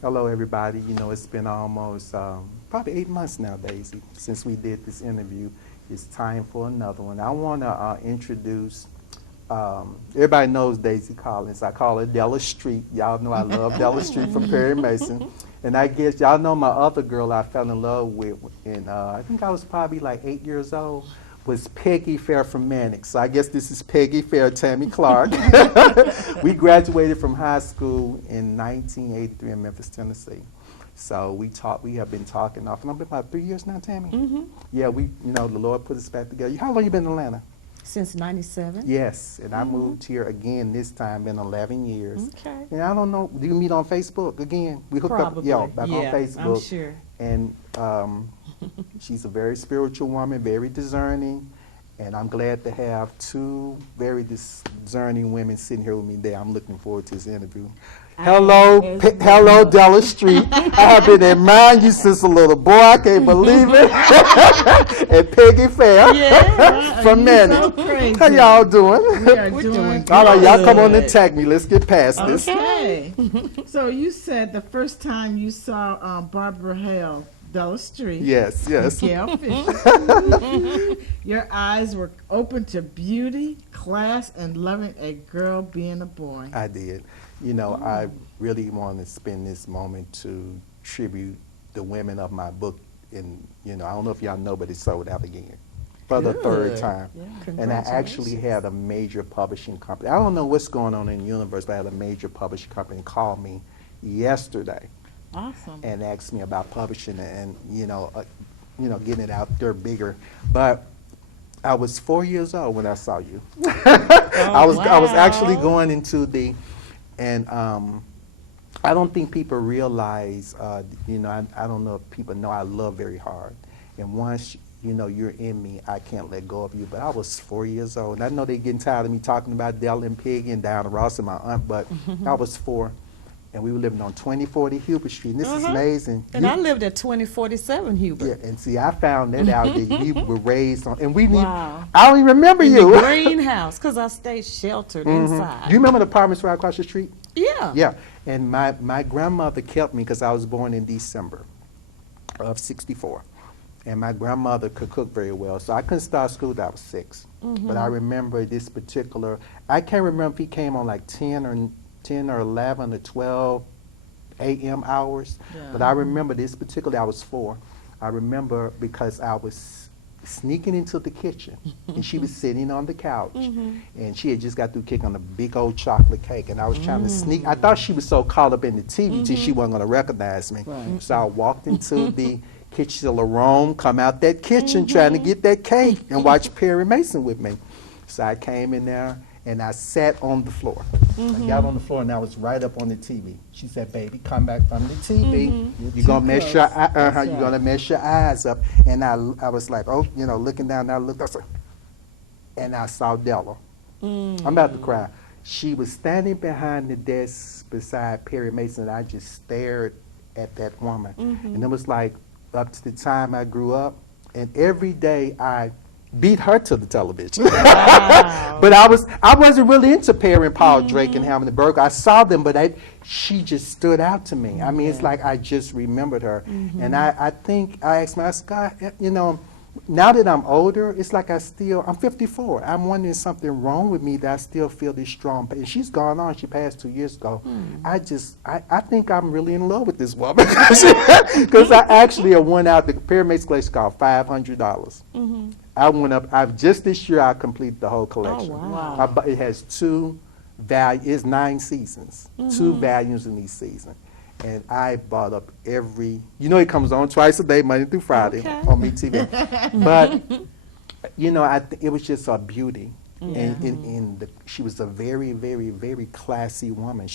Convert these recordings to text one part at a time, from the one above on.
Hello, everybody. You know, it's been almost probably 8 months now, Daisy, since we did this interview. It's time for another one. I want to introduce, everybody knows Daisy Collins. I call her Della Street. Y'all know I love Della Street from Perry Mason. And I guess y'all know my other girl I fell in love with, and I think I was probably like 8 years old, was Peggy Fair from Mannix. So I guess this is Peggy Fair, Tammy Clark. We graduated from high school in 1983 in Memphis, Tennessee. So we have been talking off and on about 3 years now, Tammy. Mm-hmm. Yeah, the Lord put us back together. How long you been in Atlanta? Since '97. Yes, and I moved here again this time in 11 years. Okay. And I don't know, do you meet on Facebook again? We hooked Probably. up, back on Facebook. I'm sure. And she's a very spiritual woman, very discerning, and I'm glad to have two very discerning women sitting here with me today. I'm looking forward to this interview. Hello, Della Street. I have been admiring you since a little boy. I can't believe it. And Peggy Fair from Manning. So How y'all doing? We are doing All right, y'all come on good. and tag me. Let's get past this. Okay. So you said the first time you saw Barbara Hale, Della Street. Yes. Gail Fisher. Your eyes were open to beauty, class, and loving a girl being a boy. I did. You know, I really want to spend this moment to tribute the women of my book. And, I don't know if y'all know, but it's sold out again for the third time. Yeah. And I actually had a major publishing company. I don't know what's going on in the universe, but I had a major publishing company call me yesterday Awesome. and asked me about publishing and, getting it out there bigger. But I was 4 years old when I saw you. I was actually going into and I don't think people realize, I don't know if people know I love very hard. And once, you're in me, I can't let go of you. But I was 4 years old. And I know they're getting tired of me talking about Della and Peggy and Diana Ross and my aunt, but I was 4. And we were living on 2040 Hubert Street. And this is amazing. And I lived at 2047 Hubert. Yeah, and see, I found that out that you were raised on, and we need, Wow. I don't even remember In you. the greenhouse, because I stayed sheltered inside. Do you remember the apartments right across the street? Yeah. Yeah, and my grandmother kept me because I was born in December of '64, and my grandmother could cook very well, so I couldn't start school till I was 6. But I remember this particular, I can't remember if he came on like 10 or 11 or 12 a.m. hours, but I remember this particularly, I was 4. I remember because I was sneaking into the kitchen, and she was sitting on the couch, and she had just got through cooking a big old chocolate cake, and I was trying to sneak. I thought she was so caught up in the TV till she wasn't going to recognize me. Right. So I walked into the kitchen, Lerone, come out that kitchen trying to get that cake and watch Perry Mason with me. So I came in there, and I sat on the floor. I got on the floor, and I was right up on the TV. She said, "Baby, come back from the TV. You're gonna mess your you're gonna mess your eyes up." And I was like, oh, looking down. And I looked up, and I saw Della. I'm about to cry. She was standing behind the desk beside Perry Mason, and I just stared at that woman. And it was like up to the time I grew up, and every day I beat her to the television. Wow. But I wasn't really into Perry and Paul Drake and Hammond and Burke. I saw them, but she just stood out to me. I mean, it's like I just remembered her. And I think I asked myself, God, now that I'm older, it's like I'm 54. I'm wondering something wrong with me that I still feel this strong. And she's gone on. She passed 2 years ago. I think I'm really in love with this woman. Because I actually went out, the Perry Mason collection called $500. I went up, just this year I completed the whole collection. Oh, wow. It has 2 values, it's 9 seasons, 2 volumes in each season. And I bought up it comes on twice a day, Monday through Friday on MeTV. But, it was just a beauty. And she was a very, very, very classy woman.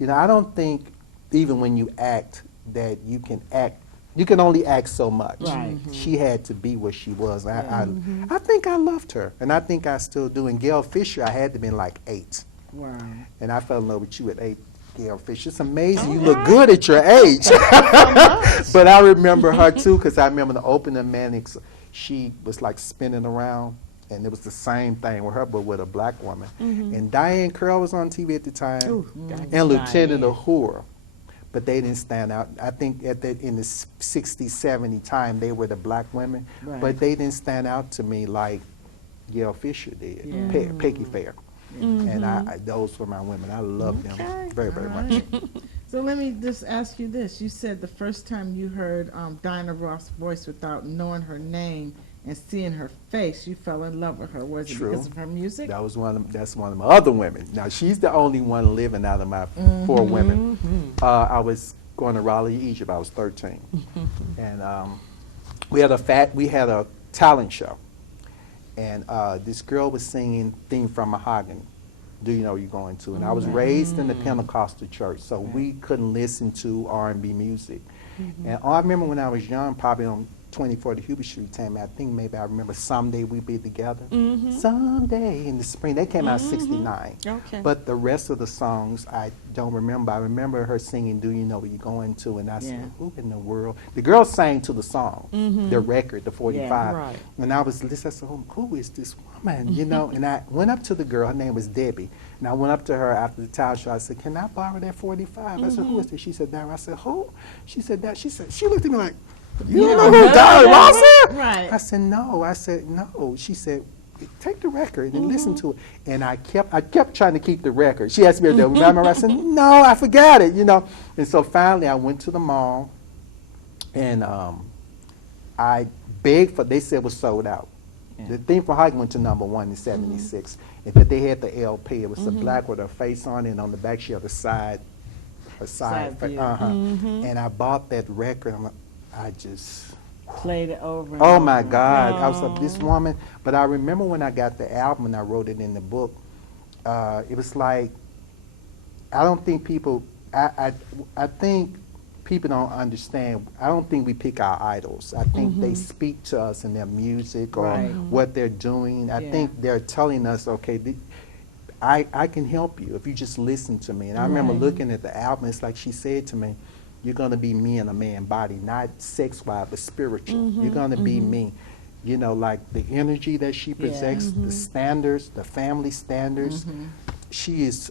I don't think even when you act that you can only act so much. Right. She had to be what she was. I think I loved her, and I think I still do. And Gail Fisher, I had to been like 8. Wow. And I fell in love with you at 8, Gail Fisher. It's amazing. You look good at your age. But I remember her, too, because I remember the opening Mannix, she was like spinning around, and it was the same thing with her, but with a black woman. And Diane Curl was on TV at the time, and Lieutenant Uhura. but they didn't stand out. I think in the 60, 70 time, they were the black women, Right. but they didn't stand out to me like Gail Fisher did, Yeah. Peggy Fair. And those were my women. I love them very, very much. Right. So let me just ask you this. You said the first time you heard Dinah Ross' voice without knowing her name and seeing her face, you fell in love with her. Was it True. because of her music? That's one of my other women. Now, she's the only one living out of my 4 women. I was going to Raleigh, Egypt. I was 13. And we had a talent show. And this girl was singing Theme from Mahogany. Do you know you're going to? And I was raised in the Pentecostal church, so we couldn't listen to R&B music. And I remember when I was young, probably on 2040 Hubert Street came out. I think maybe I remember Someday We'll Be Together. Someday in the spring. They came out 69. Okay. But the rest of the songs I don't remember. I remember her singing Do You Know What You're Going To? And I said, who in the world? The girl sang to the song, the record, the 45. Yeah, right. And I was listening, I said, who is this woman? You know, and I went up to the girl, her name was Debbie. And I went up to her after the talent show. I said, can I borrow that 45? I said, who is this? She said, Dara. I said, who? She said, that. She looked at me like, you don't know who Dara Ross is? Right. I said, no. I said, no. She said, take the record and listen to it. And I kept trying to keep the record. She asked me to remember. I said, no, I forgot it, you know. And so finally I went to the mall and I begged for, they said it was sold out. The Theme for Hike went to #1 in 76. But they had the LP. It was a black with her face on it, and on the back she had her side view. And I bought that record. I just Played it over. And oh over. my God, I was like, this woman. But I remember when I got the album and I wrote it in the book, it was like, I don't think people, I think people don't understand. I don't think we pick our idols. I think they speak to us in their music or Right. what they're doing. I think they're telling us, okay, I can help you if you just listen to me. And I remember looking at the album, it's like she said to me, you're going to be me in a man body, not sex-wise, but spiritual. You're going to be me. You know, like the energy that she presents, the standards, the family standards. She is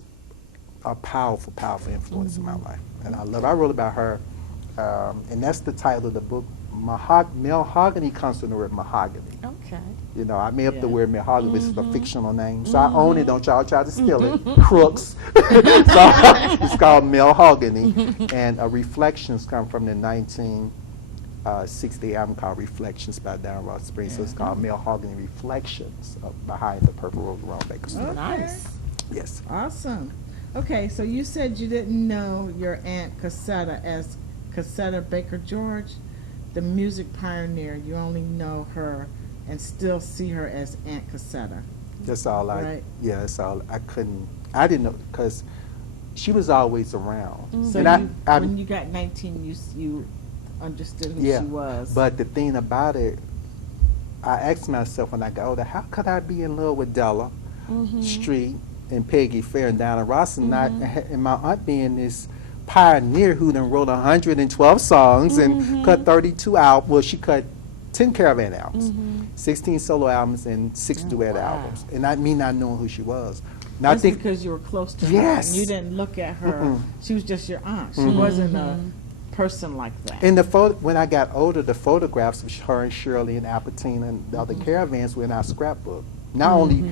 a powerful, powerful influence in my life. And I love her. I wrote about her, and that's the title of the book. Malehogany comes from the word mahogany. Okay. You know, I made up the Yeah. word mahogany, which is a fictional name. So I own it. Don't y'all try to steal it. Crooks. So it's called Malehogany. And Reflections come from the 1960 album called Reflections by Dara Ross Springs. So it's called Malehogany Reflections Behind the Purple Rose Ron Baker Street. Okay. Nice. Yes. Awesome. Okay, so you said you didn't know your Aunt Cassietta as Cassietta Baker George, the music pioneer. You only know her and still see her as Aunt Cassietta. That's all Right. yeah, that's all. I didn't know, because she was always around. So And when you got 19, you understood who she was. But the thing about it, I asked myself when I got older, how could I be in love with Della Street and Peggy Fair and Dinah Ross and not, and my aunt being this pioneer who done wrote 112 songs and cut 32 albums. Well, she cut 10 Caravan albums, 16 solo albums, and 6 duet albums. And I mean not knowing who she was. And I That's think because you were close to her. Yes. And you didn't look at her. She was just your aunt. She wasn't a person like that. in the when I got older, the photographs of her and Shirley and Albertina and the other Caravans were in our scrapbook. Not only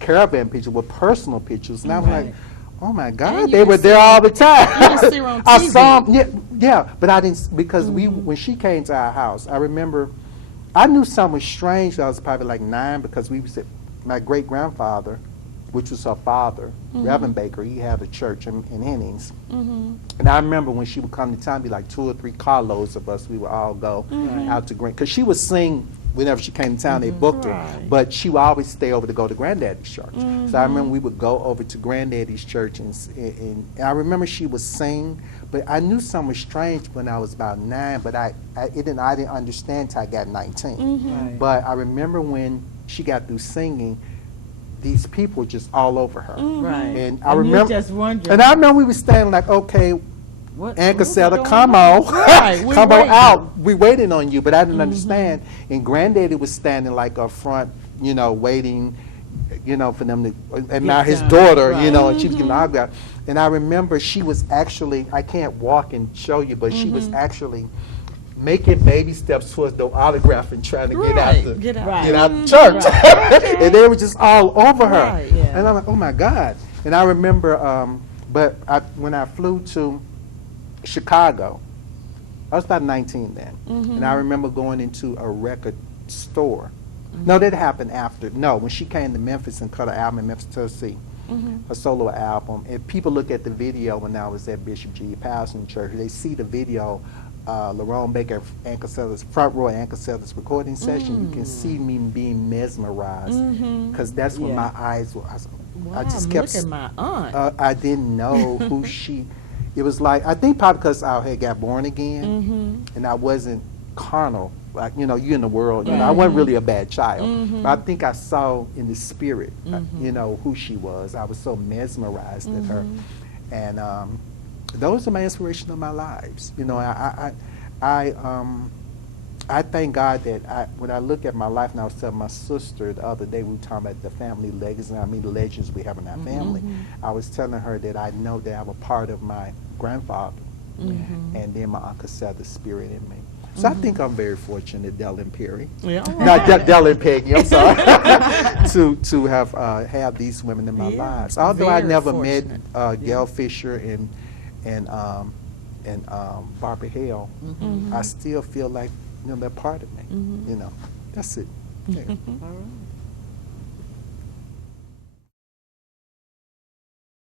caravan pictures, but personal pictures. And I was like, oh my God, And you they can were see there her- all the time. you can see her on I TV. saw 'em, yeah, but I didn't, because when she came to our house, I remember, I knew something was strange. I was probably like 9, because we was at my great grandfather, which was her father, Reverend Baker. He had a church in Hennings. And I remember when she would come to town, be like 2 or 3 carloads of us. We would all go out to because she would sing whenever she came to town. They booked her, Right. but she would always stay over to go to Granddaddy's church. So I remember we would go over to Granddaddy's church, and I remember she would sing. But I knew something was strange when I was about 9, but I didn't understand till I got 19. Right. But I remember when she got through singing, these people were just all over her. Right. And I you're remember, just wondering. and I remember we were standing like, okay, what, Aunt what's Cassietta, going come on, Right, we come on waiting. out. We waiting on you, but I didn't understand. And Granddaddy was standing like up front, you know, waiting, you know, for them to admire his done, daughter, you right. know, and she was getting autograph. And I remember she was actually, I can't walk and show you, but she was actually making baby steps towards the autograph and trying to get out Right, the get out. Right. get out the church. And they were just all over her. Right, yeah. And I'm like, oh my God. And I remember, when I flew to Chicago, I was about 19 then. And I remember going into a record store. No, that happened after. No, when she came to Memphis and cut her album in Memphis, Tennessee, a solo album. If people look at the video when I was at Bishop G. Patterson Church, they see the video, Lerone Baker and Cassetta's front row and Cassetta's recording session. You can see me being mesmerized because that's when Yeah. my eyes were. Wow, I just kept. look at my aunt. I didn't know who she. It was like, I think probably because I had got born again, and I wasn't carnal. Like, you know, you in the world. You know, I wasn't really a bad child, but I think I saw in the spirit, you know, who she was. I was so mesmerized at her, and those are my inspiration of my lives. You know, I thank God that when I look at my life, and I was telling my sister the other day, we were talking about the family legacy, I mean the legends we have in our family. I was telling her that I know that I'm a part of my grandfather, and then my Aunt Cassetta's spirit in me. So I think I'm very fortunate, Della and Perry, Yeah. not Della and Peggy, I'm sorry, to have these women in my Yeah, lives. Although I very never fortunate. met Gail Fisher and Barbara Hale, I still feel like, you know, they're part of me. You know, that's it. Yeah. All right.